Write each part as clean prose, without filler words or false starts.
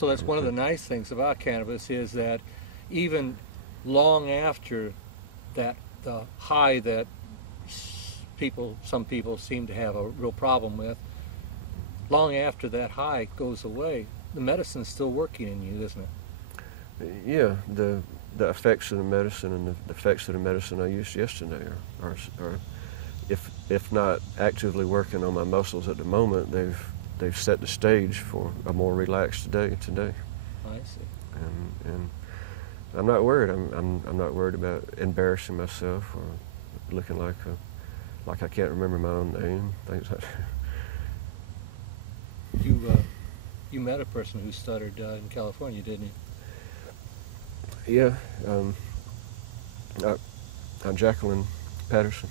So that's one of the nice things about cannabis is that even long after that the high that some people seem to have a real problem with, long after that high goes away, the medicine's still working in you, isn't it? Yeah, the effects of the medicine and the effects of the medicine I used yesterday are if not actively working on my muscles at the moment, they've set the stage for a more relaxed day today. I see. And I'm not worried. I'm not worried about embarrassing myself or looking like I can't remember my own name, things like that. You met a person who stuttered in California, didn't you? Yeah, Jacqueline Pedersen,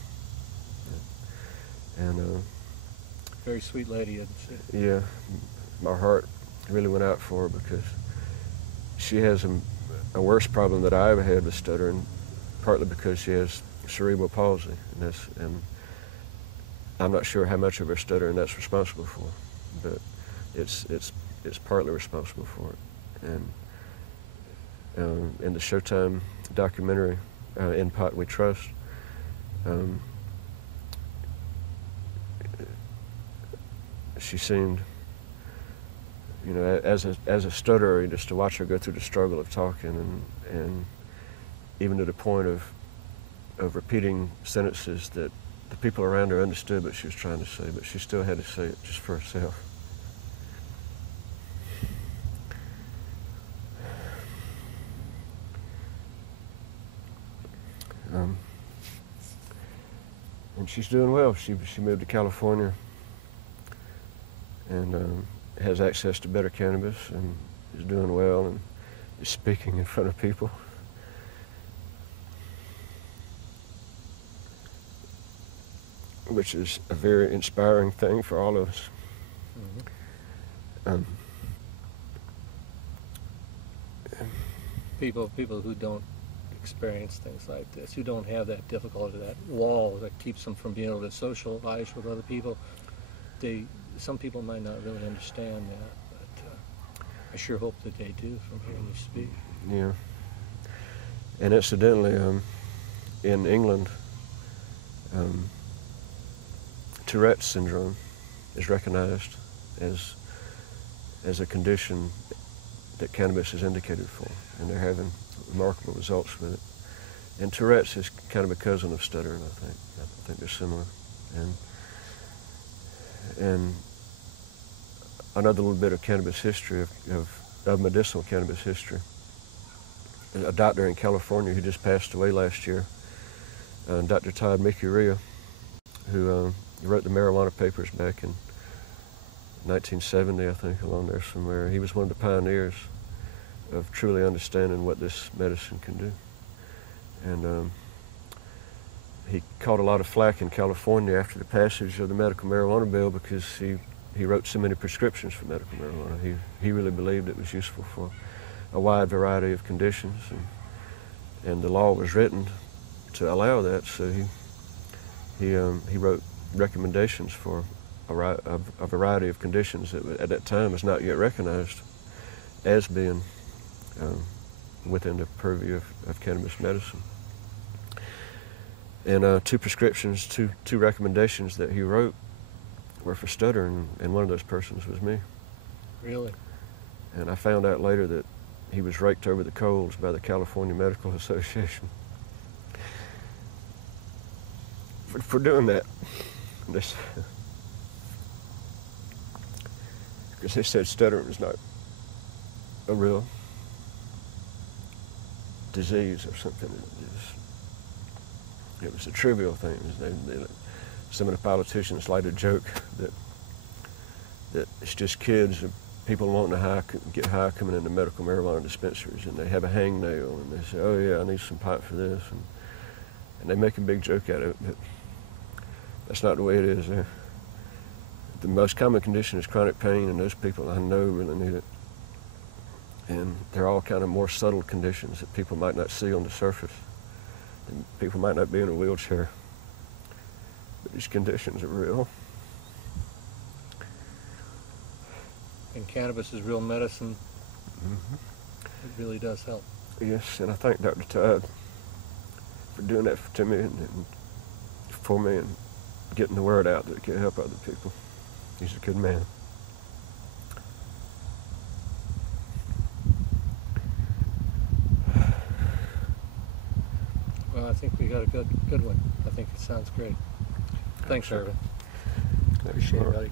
and very sweet lady, isn't she? Yeah, my heart really went out for her because she has a worse problem that I ever had with stuttering, partly because she has cerebral palsy, and I'm not sure how much of her stuttering that's responsible for, but it's partly responsible for it. And in the Showtime documentary, In Pot We Trust, she seemed, as a stutterer, just to watch her go through the struggle of talking and even to the point of repeating sentences that the people around her understood what she was trying to say, but she still had to say it just for herself. And she's doing well. She moved to California and has access to better cannabis and is doing well and is speaking in front of people. Which is a very inspiring thing for all of us. Mm-hmm. People who don't experience things like this, who don't have that difficulty, that wall that keeps them from being able to socialize with other people, some people might not really understand that, but I sure hope that they do from hearing you speak. Yeah. And incidentally, in England, Tourette's syndrome is recognized as a condition that cannabis is indicated for, and they're having remarkable results with it. And Tourette's is kind of a cousin of stuttering, I think. I think they're similar. And another little bit of cannabis history, of medicinal cannabis history. A doctor in California who just passed away last year, Dr. Todd Mikuria, who wrote the marijuana papers back in 1970, I think, along there somewhere. He was one of the pioneers of truly understanding what this medicine can do. And he caught a lot of flack in California after the passage of the medical marijuana bill because he wrote so many prescriptions for medical marijuana. He really believed it was useful for a wide variety of conditions, and the law was written to allow that, so he wrote recommendations for a variety of conditions that at that time was not yet recognized as being within the purview of cannabis medicine. And two prescriptions, two recommendations that he wrote were for stuttering, and one of those persons was me. Really? And I found out later that he was raked over the coals by the California Medical Association for doing that. Because they said stuttering was not a real disease or something. It was a trivial thing. Some of the politicians like to joke that it's just kids, people wanting to get high coming into medical marijuana dispensaries, and they have a hangnail, and they say, oh yeah, I need some pot for this, and they make a big joke out of it, but that's not the way it is there. The most common condition is chronic pain, and those people I know really need it. And they're all kind of more subtle conditions that people might not see on the surface. And people might not be in a wheelchair, but these conditions are real. And cannabis is real medicine It really does help. Yes, and I thank Dr. Todd for doing that to me and for me and getting the word out that it can help other people. He's a good man. Well, I think we got a good one. I think it sounds great. Thanks, Ervin. Appreciate it, buddy.